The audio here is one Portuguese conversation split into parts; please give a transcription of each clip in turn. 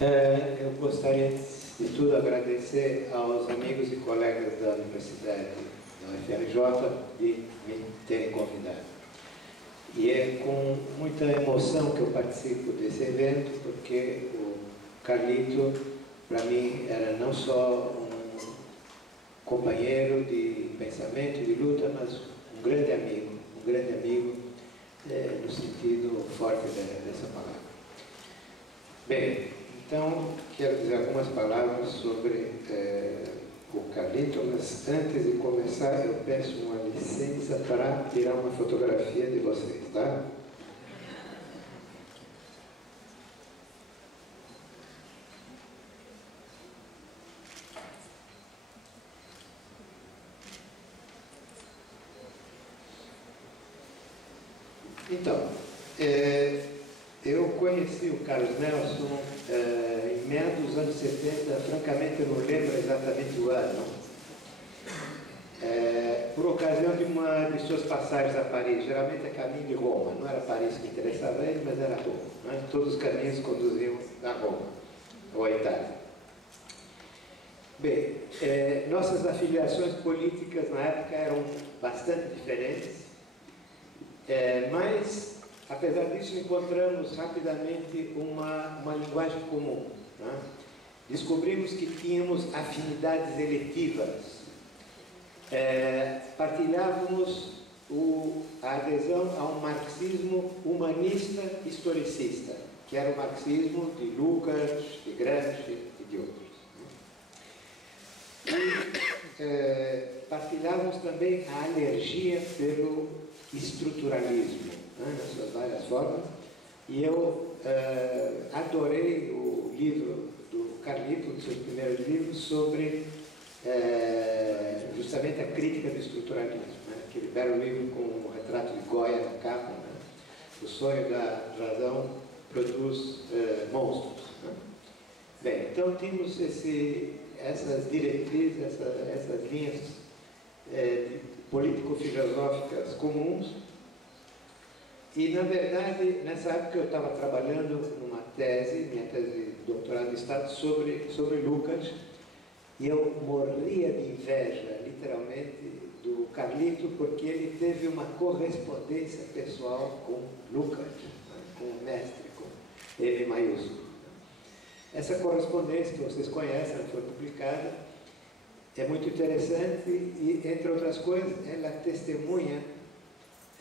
Eu gostaria de tudo agradecer aos amigos e colegas da Universidade da UFRJ de me terem convidado. E é com muita emoção que eu participo desse evento, porque o Carlito, para mim, era não só um companheiro de pensamento e de luta, mas um grande amigo no sentido forte dessa palavra. Bem, então quero dizer algumas palavras sobre o Carlito, mas antes de começar eu peço uma licença para tirar uma fotografia de vocês, tá? Então, eu conheci o Carlos Nelson em meados dos anos 70, francamente eu não lembro exatamente o ano, por ocasião de suas passagens a Paris, geralmente a caminho de Roma, não era Paris que interessava ele, mas era Roma, né? Todos os caminhos conduziam a Roma, ou a Itália. Bem, nossas afiliações políticas na época eram bastante diferentes, mas, apesar disso, encontramos rapidamente uma linguagem comum, né? Descobrimos que tínhamos afinidades eletivas, partilhávamos a adesão a um marxismo humanista historicista, que era o marxismo de Lukács, de Gramsci e de outros. E partilhávamos também a alergia pelo estruturalismo, né, nas suas várias formas, e eu adorei o livro do Carlito, um dos seus primeiros livros, sobre justamente a crítica do estruturalismo, né, aquele belo livro com o retrato de Goya na capa, né, o sonho da razão produz monstros. Né. Bem, então tínhamos essas diretrizes, essas linhas político-filosóficas comuns, e na verdade nessa época eu estava trabalhando numa tese, minha tese de doutorado de Estado sobre Lukács, e eu morria de inveja, literalmente, do Carlito, porque ele teve uma correspondência pessoal com Lukács, né, com o mestre, com M maiúsculo. Essa correspondência que vocês conhecem, ela foi publicada, é muito interessante e, entre outras coisas, ela testemunha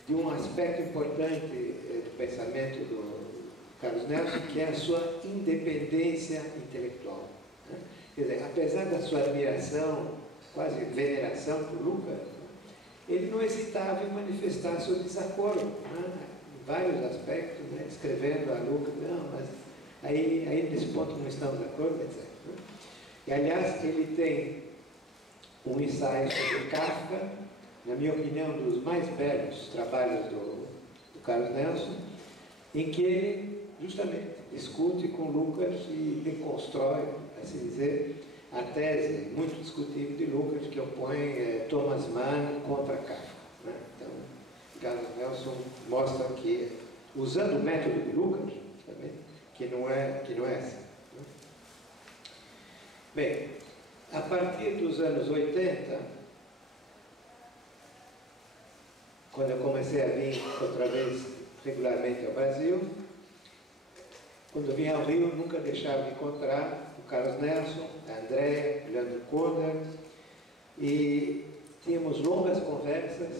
de um aspecto importante do pensamento do Carlos Nelson, que é a sua independência intelectual. Né? Quer dizer, apesar da sua admiração, quase veneração por Lukács, ele não hesitava em manifestar seu desacordo, né? Em vários aspectos, né? Escrevendo a Lukács, não, mas aí nesse ponto não estamos de acordo, etc. Né? E, aliás, ele tem um ensaio sobre Kafka, na minha opinião, um dos mais belos trabalhos do Carlos Nelson, em que ele justamente discute com Lukács e deconstrói, assim dizer, a tese muito discutível de Lukács, que opõe Thomas Mann contra Kafka. Né? Então, Carlos Nelson mostra que, usando o método de Lukács, também, que não é assim. Né? Bem, a partir dos anos 80, quando eu comecei a vir outra vez regularmente ao Brasil, quando eu vim ao Rio, nunca deixava de encontrar o Carlos Nelson, a Andréa, o Leandro Koller, e tínhamos longas conversas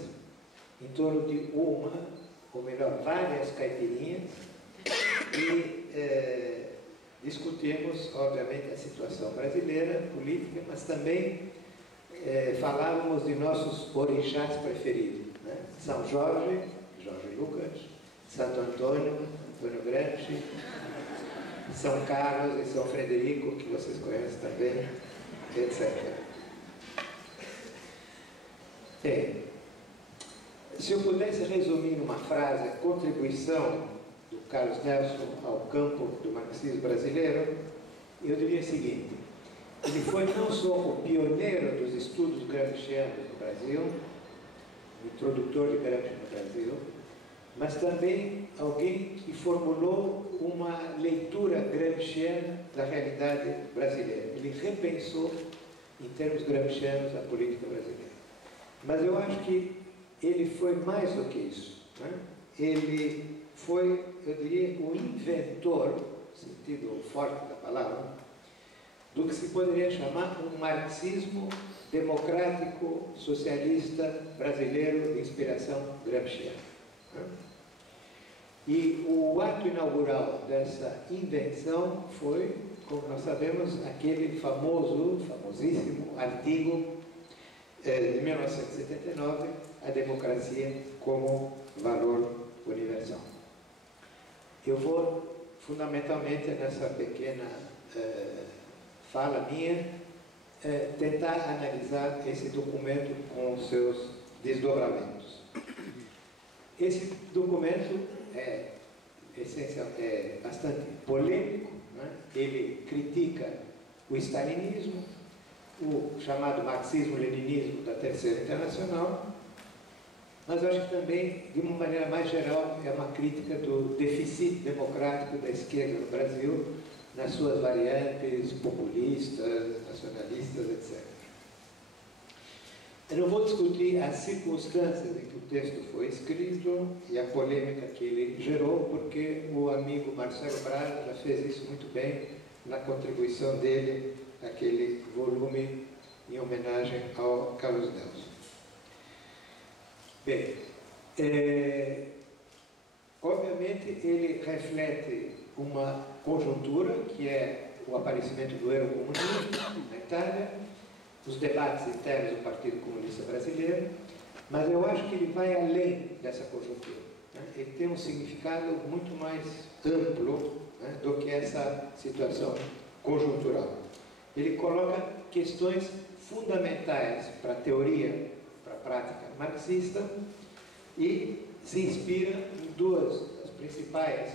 em torno de uma, ou melhor, várias caipirinhas, e discutimos, obviamente, a situação brasileira, política, mas também falávamos de nossos orixás preferidos, né? São Jorge, Jorge Lukács, Santo Antônio, Antônio Gramsci, São Carlos e São Frederico, que vocês conhecem também, etc. Bem, se eu pudesse resumir numa frase a contribuição do Carlos Nelson ao campo do marxismo brasileiro, eu diria o seguinte: ele foi não só o pioneiro dos estudos gramscianos no Brasil, o introdutor de Gramsci no Brasil, mas também alguém que formulou uma leitura gramsciana da realidade brasileira. Ele repensou, em termos gramscianos, a política brasileira. Mas eu acho que ele foi mais do que isso, né? Ele foi, eu diria, o inventor, no sentido forte da palavra, do que se poderia chamar um marxismo democrático socialista brasileiro de inspiração gramsciana. E o ato inaugural dessa invenção foi, como nós sabemos, aquele famosíssimo artigo de 1979, A Democracia como Valor Universal. Eu vou, fundamentalmente, nessa pequena fala minha, tentar analisar esse documento com os seus desdobramentos. Esse documento é bastante polêmico, né? Ele critica o stalinismo, o chamado marxismo-leninismo da Terceira Internacional, mas eu acho que também, de uma maneira mais geral, é uma crítica do déficit democrático da esquerda no Brasil, nas suas variantes populistas, nacionalistas, etc. Eu não vou discutir as circunstâncias em que o texto foi escrito e a polêmica que ele gerou, porque o amigo Marcelo Braga já fez isso muito bem na contribuição dele àquele volume em homenagem ao Carlos Nelson. Bem, obviamente ele reflete uma conjuntura que é o aparecimento do eurocomunismo na Itália, os debates internos do Partido Comunista Brasileiro, mas eu acho que ele vai além dessa conjuntura, né? Ele tem um significado muito mais amplo, né, do que essa situação conjuntural. Ele coloca questões fundamentais para a teoria, para a prática marxista e se inspira em duas das principais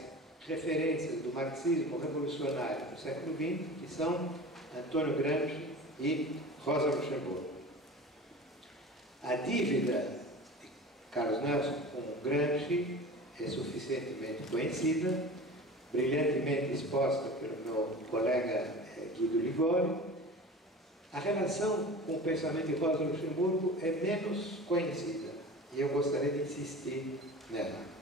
referências do marxismo revolucionário do século XX, que são Antônio Gramsci e Rosa Luxemburgo. A dívida de Carlos Nelson com Gramsci é suficientemente conhecida, brilhantemente exposta pelo meu colega Guido Livori. A relação com o pensamento de Rosa Luxemburgo é menos conhecida e eu gostaria de insistir nela.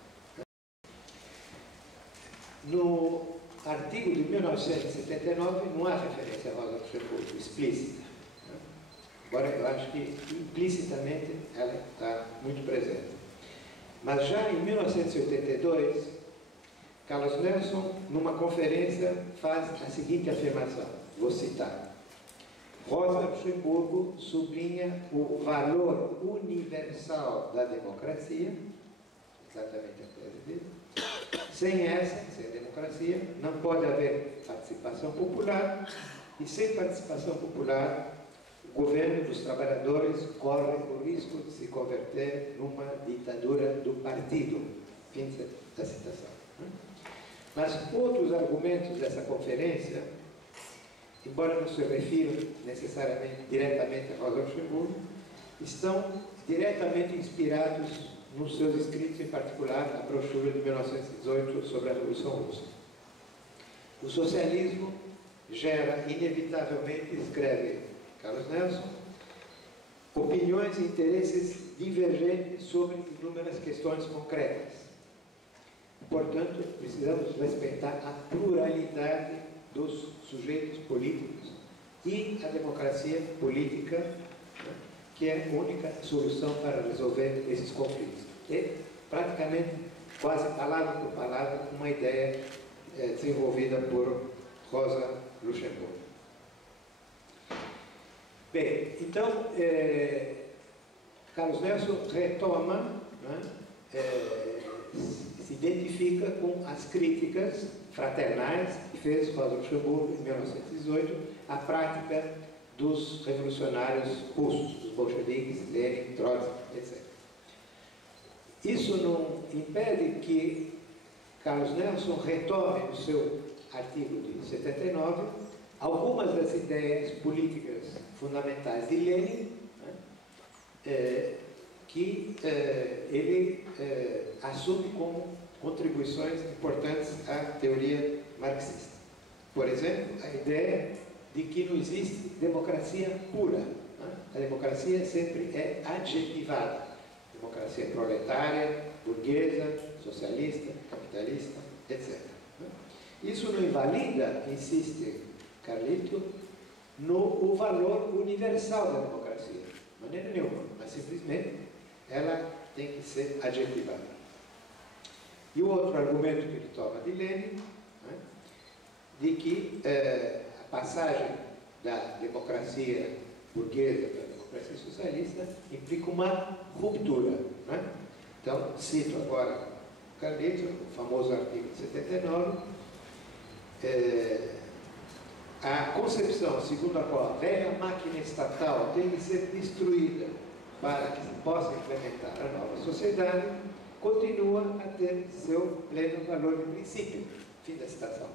No artigo de 1979 não há referência a Rosa Luxemburgo explícita, né? Embora eu acho que implicitamente ela está muito presente. Mas já em 1982, Carlos Nelson, numa conferência, faz a seguinte afirmação, vou citar: Rosa Luxemburgo sublinha o valor universal da democracia, exatamente a tese dele. Sem a democracia, não pode haver participação popular, e sem participação popular, o governo dos trabalhadores corre o risco de se converter numa ditadura do partido. Fim da citação. Mas outros argumentos dessa conferência, embora não se refiram necessariamente diretamente a Rosa Luxemburgo, estão diretamente inspirados nos seus escritos, em particular a brochura de 1918 sobre a Revolução Russa. O socialismo gera inevitavelmente, escreve Carlos Nelson, opiniões e interesses divergentes sobre inúmeras questões concretas. Portanto, precisamos respeitar a pluralidade dos sujeitos políticos e a democracia política, que é a única solução para resolver esses conflitos. É praticamente, quase palavra por palavra, uma ideia desenvolvida por Rosa Luxemburgo. Bem, então, Carlos Nelson retoma, né, se identifica com as críticas fraternais que fez Rosa Luxemburgo em 1918 à prática dos revolucionários russos, dos bolcheviques, Lenin, Trotsky, etc. Isso não impede que Carlos Nelson retome no seu artigo de 79 algumas das ideias políticas fundamentais de Lenin, né, que ele assume como contribuições importantes à teoria marxista. Por exemplo, a ideia de que não existe democracia pura, né? A democracia sempre é adjetivada. Democracia proletária, burguesa, socialista, capitalista, etc. Isso não invalida, insiste Carlito, no valor universal da democracia. De maneira nenhuma, mas simplesmente ela tem que ser adjetivada. E o outro argumento que ele toma de Lenin, né, de que a passagem da democracia burguesa para a democracia socialista implica uma ruptura. Né? Então, cito agora Carlito, o famoso artigo de 79, a concepção segundo a qual a velha máquina estatal tem de ser destruída para que se possa implementar a nova sociedade, continua a ter seu pleno valor de princípio. Fim da citação.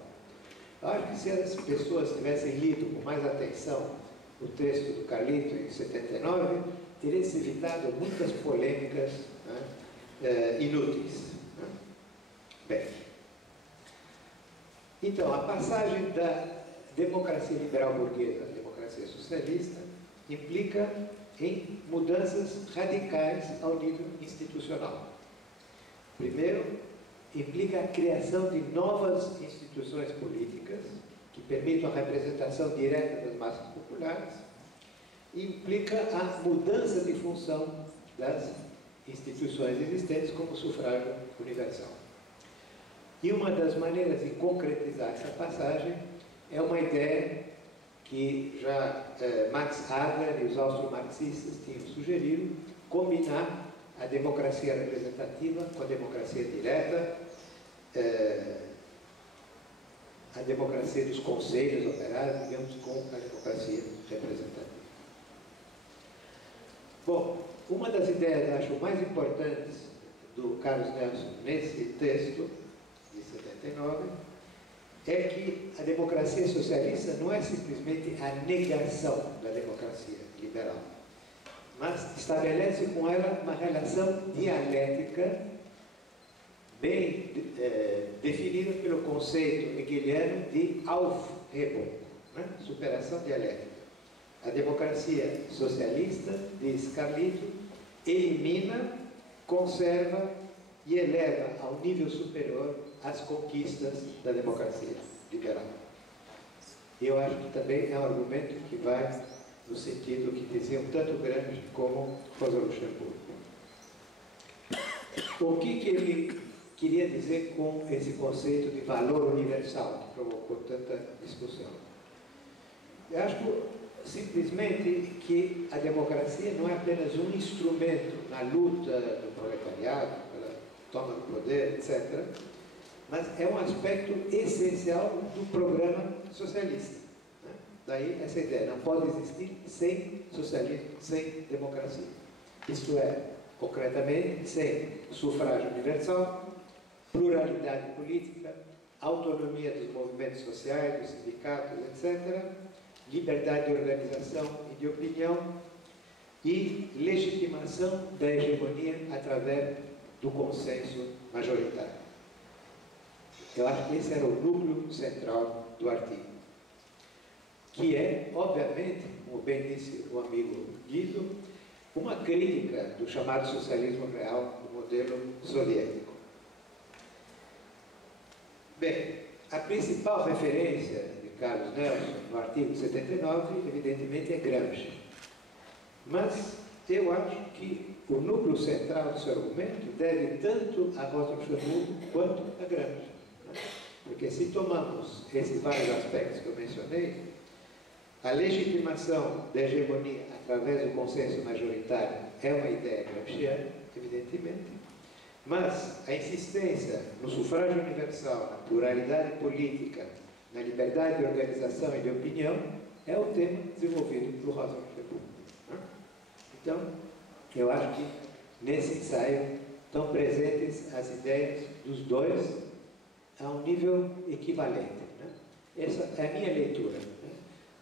Eu acho que se as pessoas tivessem lido com mais atenção o texto do Carlito em 79, teria se evitado muitas polêmicas, né, inúteis. Né? Bem, então, a passagem da democracia liberal burguesa à democracia socialista implica em mudanças radicais ao nível institucional. Primeiro, implica a criação de novas instituições políticas que permitam a representação direta das massas populares e implica a mudança de função das instituições existentes como o sufrágio universal. E uma das maneiras de concretizar essa passagem é uma ideia que já Max Havelaar e os austro-marxistas tinham sugerido, combinar a democracia representativa com a democracia direta, a democracia dos conselhos operários, digamos, com a democracia representativa. Bom, uma das ideias, acho, mais importantes do Carlos Nelson nesse texto, de 79, é que a democracia socialista não é simplesmente a negação da democracia liberal, mas estabelece com ela uma relação dialética bem definida pelo conceito hegeliano de Aufhebung, né? Superação dialética. A democracia socialista, diz Carlito, elimina, conserva e eleva ao nível superior as conquistas da democracia liberal. Eu acho que também é um argumento que vai no sentido que diziam tanto Gramsci como Rosa Luxemburgo. O que ele queria dizer com esse conceito de valor universal que provocou tanta discussão? Eu acho simplesmente que a democracia não é apenas um instrumento na luta do proletariado, pela toma do poder, etc., mas é um aspecto essencial do programa socialista. Né? Daí essa ideia, não pode existir sem socialismo, sem democracia. Isto é, concretamente, sem sufrágio universal, pluralidade política, autonomia dos movimentos sociais, dos sindicatos, etc., liberdade de organização e de opinião e legitimação da hegemonia através do consenso majoritário. Eu acho que esse era o núcleo central do artigo, que é, obviamente, como bem disse o amigo Guido, uma crítica do chamado socialismo real, do modelo soviético. Bem, a principal referência de Carlos Nelson no artigo 79, evidentemente, é Gramsci. Mas eu acho que o núcleo central do seu argumento deve tanto a Rosa Luxemburgo quanto a Gramsci. Porque se tomamos esses vários aspectos que eu mencionei, a legitimação da hegemonia através do consenso majoritário é uma ideia gramsciana, evidentemente, mas a insistência no sufrágio universal, na pluralidade política, na liberdade de organização e de opinião, é o tema desenvolvido por Rosa Luxemburgo. Então, eu acho que nesse ensaio estão presentes as ideias dos dois a um nível equivalente. Né? Essa é a minha leitura. Né?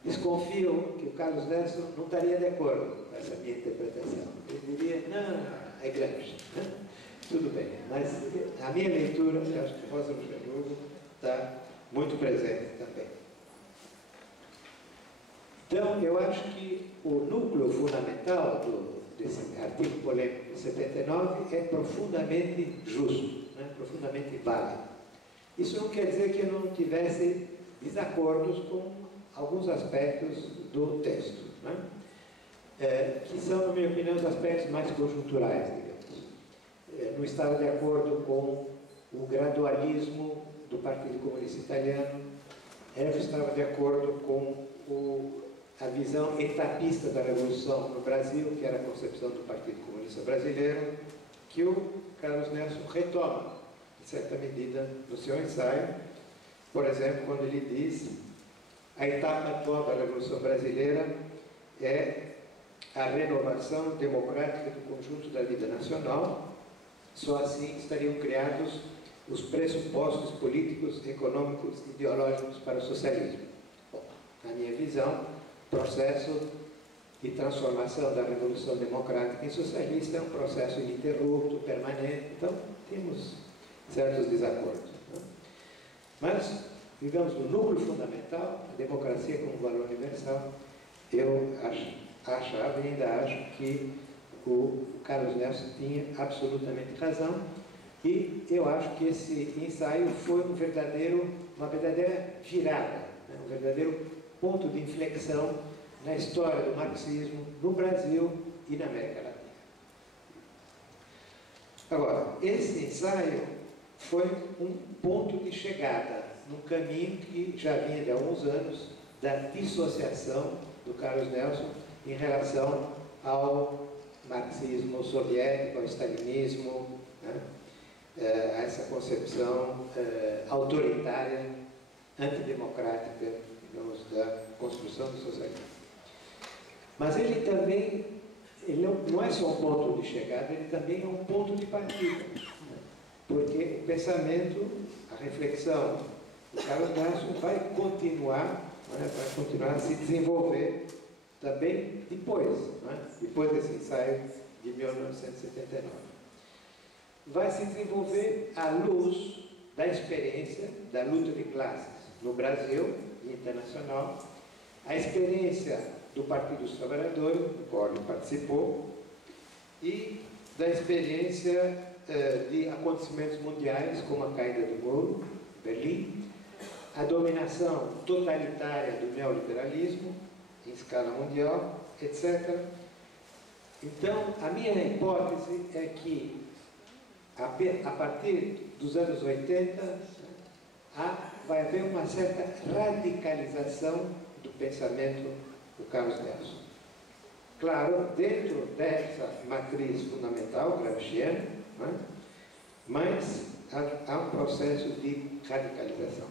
Desconfio que o Carlos Nelson não estaria de acordo com essa minha interpretação. Ele diria, não, é Gramsci, né? Tudo bem, mas a minha leitura, eu acho que Rosa Luxemburgo está muito presente também. Então, eu acho que o núcleo fundamental desse artigo polêmico de 79 é profundamente justo, né? Profundamente válido. Isso não quer dizer que eu não tivesse desacordos com alguns aspectos do texto, né? Que são, na minha opinião, os aspectos mais conjunturais, digamos. Não estava de acordo com o gradualismo do Partido Comunista Italiano, eu estava de acordo com a visão etapista da Revolução no Brasil, que era a concepção do Partido Comunista Brasileiro, que o Carlos Nelson retoma, em certa medida, no seu ensaio. Por exemplo, quando ele diz: a etapa atual da Revolução Brasileira é a renovação democrática do conjunto da vida nacional. Só assim estariam criados os pressupostos políticos, econômicos e ideológicos para o socialismo. Bom, na minha visão, o processo de transformação da Revolução Democrática em socialista é um processo ininterrupto, permanente. Então, temos certos desacordos, né? Mas, digamos, no núcleo fundamental, a democracia como valor universal, eu achava e ainda acho que o Carlos Nelson tinha absolutamente razão, e eu acho que esse ensaio foi uma verdadeira virada, né? Um verdadeiro ponto de inflexão na história do marxismo no Brasil e na América Latina. Agora, esse ensaio foi um ponto de chegada num caminho que já vinha de alguns anos da dissociação do Carlos Nelson em relação ao marxismo soviético, ao stalinismo, né? A essa concepção autoritária, antidemocrática, digamos, da construção do socialismo. Mas ele também, não é só um ponto de chegada, ele também é um ponto de partida, né? Porque o pensamento, a reflexão do Carlos Nelson vai continuar a se desenvolver também depois, né? Depois desse ensaio de 1979. Vai se desenvolver à luz da experiência da luta de classes no Brasil e internacional, a experiência do Partido dos Trabalhadores, do qual ele participou, e da experiência de acontecimentos mundiais, como a caída do muro, Berlim, a dominação totalitária do neoliberalismo em escala mundial, etc. Então, a minha hipótese é que a partir dos anos 80, vai haver uma certa radicalização do pensamento do Carlos Nelson. Claro, dentro dessa matriz fundamental gramsciana, né? Mas há um processo de radicalização.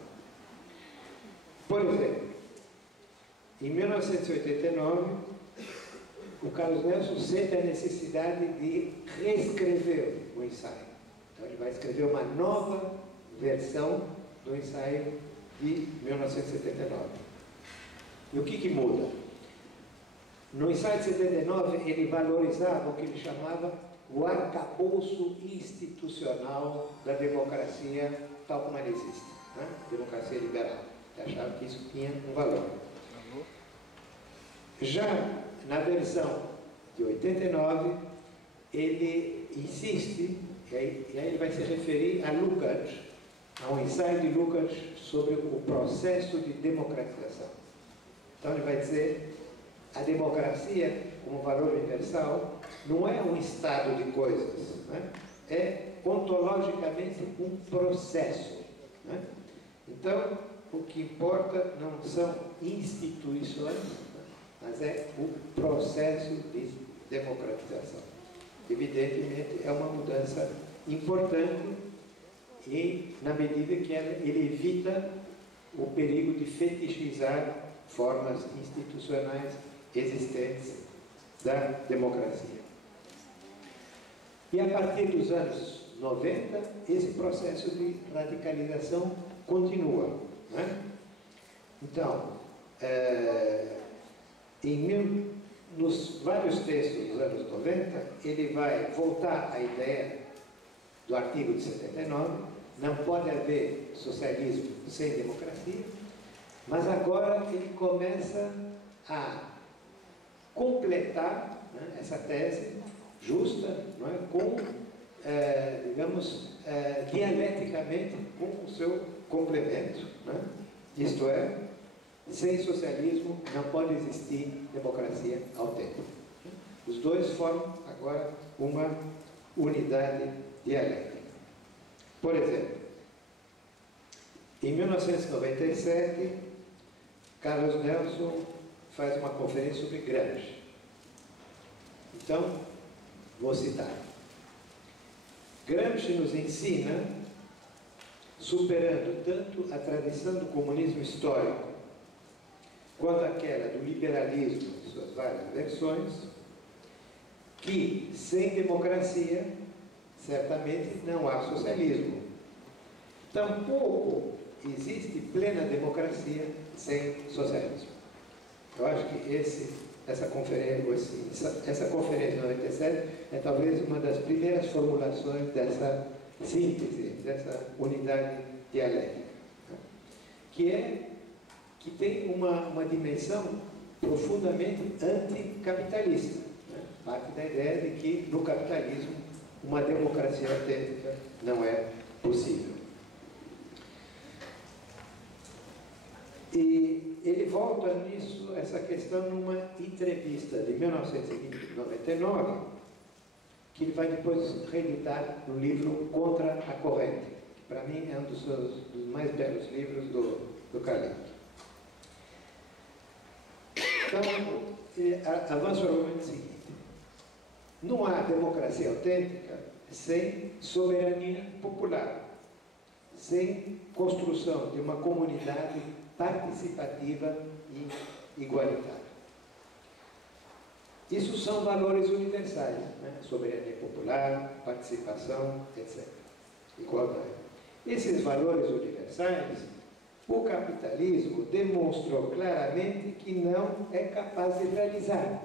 Por exemplo, em 1989, o Carlos Nelson sente a necessidade de reescrever o ensaio. Então, ele vai escrever uma nova versão do ensaio de 1979. E o que muda? No ensaio de 79, ele valorizava o que ele chamava o arcabouço institucional da democracia tal como ela existe, né? Democracia liberal. Ele achava que isso tinha um valor. Já na versão de 89, ele insiste, e aí ele vai se referir a Lukács, a um ensaio de Lukács sobre o processo de democratização. Então ele vai dizer: a democracia como valor universal não é um estado de coisas, né? É ontologicamente um processo, né? Então, o que importa não são instituições, mas é o processo de democratização. Evidentemente, é uma mudança importante e na medida que ele evita o perigo de fetichizar formas institucionais existentes da democracia. E a partir dos anos 90, esse processo de radicalização continua, né? Então, em nos vários textos dos anos 90, ele vai voltar à ideia do artigo de 79, não pode haver socialismo sem democracia, mas agora ele começa a completar, né, essa tese justa, não é, com, digamos, dialeticamente com o seu complemento, né? Isto é, sem socialismo não pode existir democracia autêntica. Os dois formam agora uma unidade dialética. Por exemplo, em 1997, Carlos Nelson faz uma conferência sobre Gramsci. Então, vou citar. Gramsci nos ensina, superando tanto a tradição do comunismo histórico quanto aquela do liberalismo em suas várias versões, que sem democracia certamente não há socialismo. Tampouco existe plena democracia sem socialismo. Eu acho que essa conferência de 97 é talvez uma das primeiras formulações dessa síntese, dessa unidade dialética, né? Que tem uma dimensão profundamente anticapitalista, né? Parte da ideia de que no capitalismo uma democracia autêntica não é possível. E ele volta nisso, essa questão, numa entrevista de 1999, que ele vai depois reeditar no livro Contra a Corrente, que para mim é um dos mais belos livros do Calixto. Então, avança o argumento seguinte: não há democracia autêntica sem soberania popular, sem construção de uma comunidade participativa e igualitária. Isso são valores universais, né? Soberania popular, participação, etc. Igualdade. Esses valores universais, o capitalismo demonstrou claramente que não é capaz de realizar.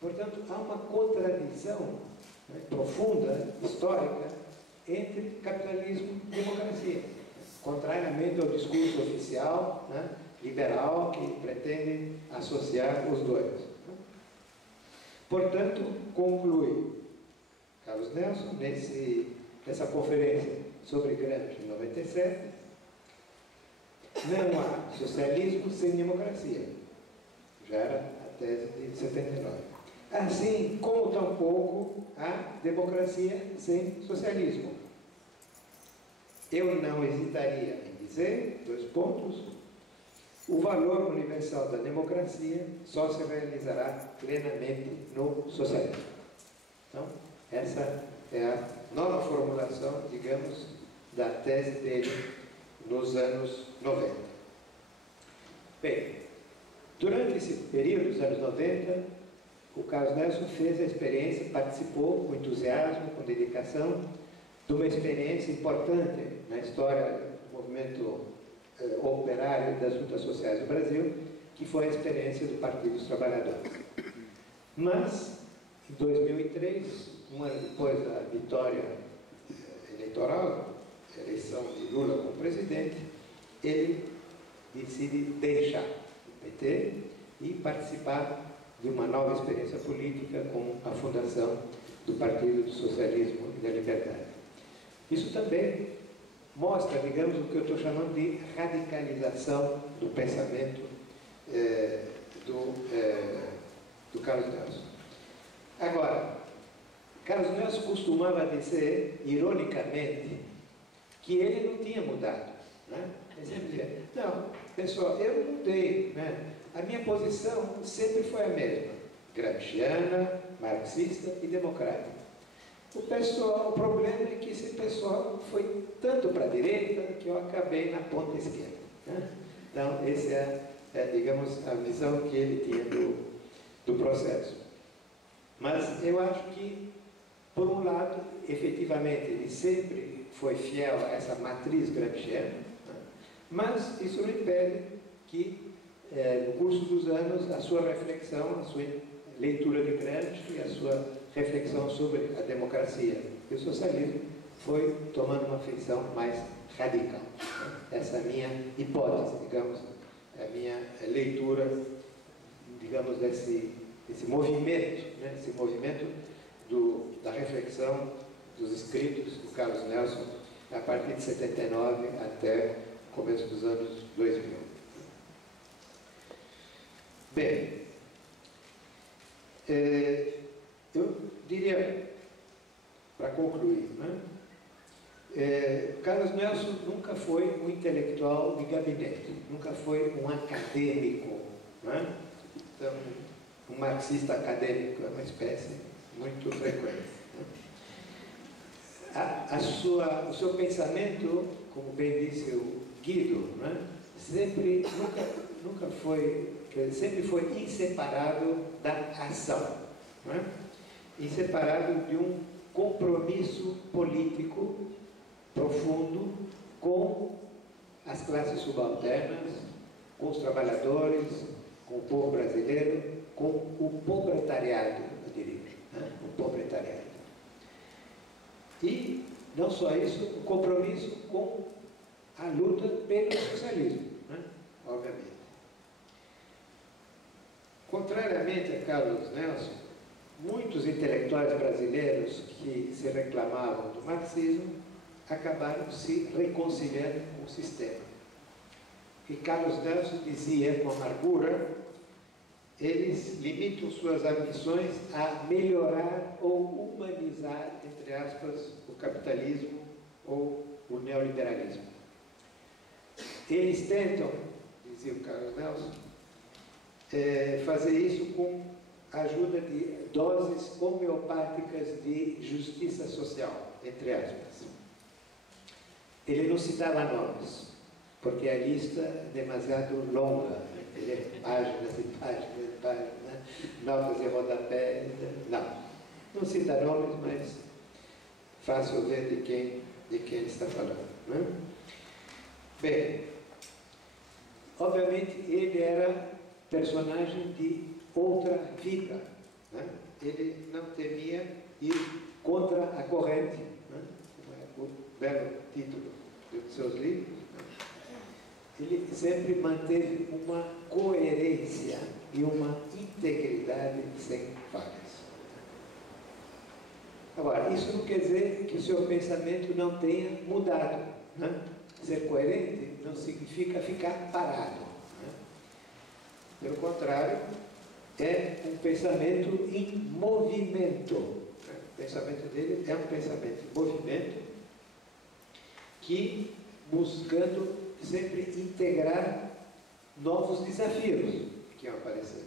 Portanto, há uma contradição, né, profunda, histórica, entre capitalismo e democracia, contrariamente ao discurso oficial, né, liberal, que pretende associar os dois. Portanto, conclui Carlos Nelson, nessa conferência sobre Gramsci em 97, não há socialismo sem democracia. Já era a tese de 79. Assim como tampouco há democracia sem socialismo. Eu não hesitaria em dizer, 2 pontos, o valor universal da democracia só se realizará plenamente no socialismo. Então, essa é a nova formulação, digamos, da tese dele nos anos 90. Bem, durante esse período, os anos 90, o Carlos Nelson fez a experiência, participou com entusiasmo, com dedicação, de uma experiência importante na história do movimento operário das lutas sociais do Brasil, que foi a experiência do Partido dos Trabalhadores. Mas, em 2003, um ano depois da vitória eleitoral, a eleição de Lula como presidente, ele decide deixar o PT e participar de uma nova experiência política com a fundação do Partido do Socialismo e da Liberdade. Isso também mostra, digamos, o que eu estou chamando de radicalização do pensamento do Carlos Nelson. Agora, Carlos Nelson costumava dizer, ironicamente, que ele não tinha mudado, né? Ele sempre dizia, não, pessoal, eu não mudei, né? A minha posição sempre foi a mesma, gramsciana, marxista e democrática. O problema é que esse pessoal foi tanto para a direita que eu acabei na ponta esquerda, né? Então, essa digamos, a visão que ele tinha do processo. Mas eu acho que, por um lado, efetivamente, ele sempre foi fiel a essa matriz gramsciana, né? Mas isso não impede que, no curso dos anos, a sua reflexão, a sua leitura de Gramsci e a sua reflexão sobre a democracia e o socialismo foi tomando uma feição mais radical. Essa é a minha hipótese, digamos, a minha leitura, digamos, desse movimento, né? Esse movimento da reflexão dos escritos do Carlos Nelson a partir de 79 até o começo dos anos 2000. Bem, eu diria, para concluir, né? Carlos Nelson nunca foi um intelectual de gabinete, nunca foi um acadêmico, né? Então, um marxista acadêmico é uma espécie muito frequente, né? O seu pensamento, como bem disse o Guido, né? sempre foi inseparável da ação, né? Inseparável de um compromisso político profundo com as classes subalternas, com os trabalhadores, com o povo brasileiro, com o proletariado, eu diria, né? O proletariado. E, não só isso, o compromisso com a luta pelo socialismo, né? Obviamente. Contrariamente a Carlos Nelson, muitos intelectuais brasileiros que se reclamavam do marxismo acabaram se reconciliando com o sistema. E Carlos Nelson dizia com amargura: eles limitam suas ambições a melhorar ou humanizar, entre aspas, o capitalismo ou o neoliberalismo. Eles tentam, dizia o Carlos Nelson, fazer isso com a ajuda de doses homeopáticas de justiça social, entre aspas. Ele não citava nomes, porque a lista é demasiado longa, páginas e páginas e páginas, né? Notas e rodapé, não cita nomes, mas fácil ver de quem ele está falando, né? Bem, obviamente ele era personagem de outra vida, né? Ele não temia ir contra a corrente, né? Como é o belo título dos seus livros, né? Ele sempre manteve uma coerência e uma integridade sem falhas. Agora, isso não quer dizer que o seu pensamento não tenha mudado, né? Ser coerente não significa ficar parado, né? Pelo contrário, é um pensamento em movimento. O pensamento dele é um pensamento em movimento que, buscando sempre integrar novos desafios que iam aparecer,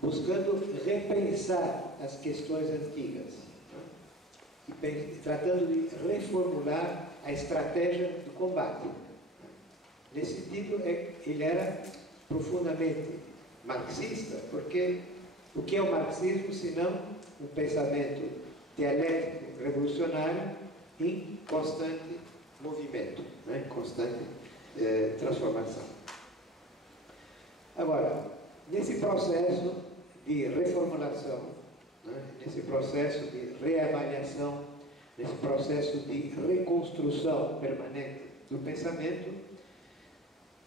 buscando repensar as questões antigas, né? E tratando de reformular a estratégia do combate. Nesse sentido, ele era profundamente marxista, porque o que é o marxismo senão um pensamento dialético revolucionário em constante movimento, né? Constante transformação. Agora, nesse processo de reformulação, né? Nesse processo de reavaliação, nesse processo de reconstrução permanente do pensamento,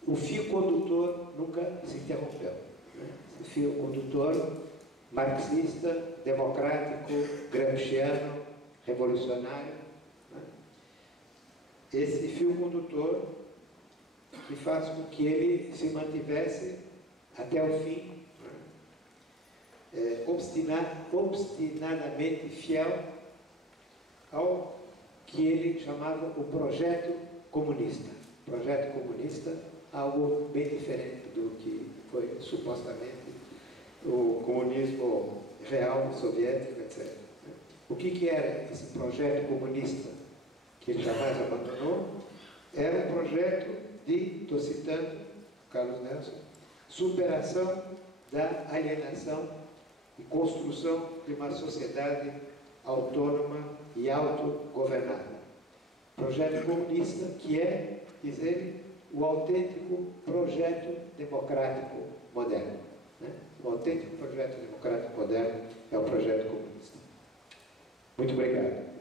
o fio condutor nunca se interrompeu, né? Esse fio condutor marxista, democrático, gramsciano, revolucionário, né? Esse fio condutor que faz com que ele se mantivesse até o fim, né? Obstinadamente fiel ao que ele chamava o projeto comunista. Projeto comunista, algo bem diferente do que foi supostamente o comunismo real, soviético, etc. O que era esse projeto comunista que ele jamais abandonou? Era um projeto de, estou citando Carlos Nelson, superação da alienação e construção de uma sociedade autônoma e autogovernada. Projeto comunista que é, diz ele, o autêntico projeto democrático moderno, né? O o autêntico projeto democrático moderno é o projeto comunista. Muito obrigado.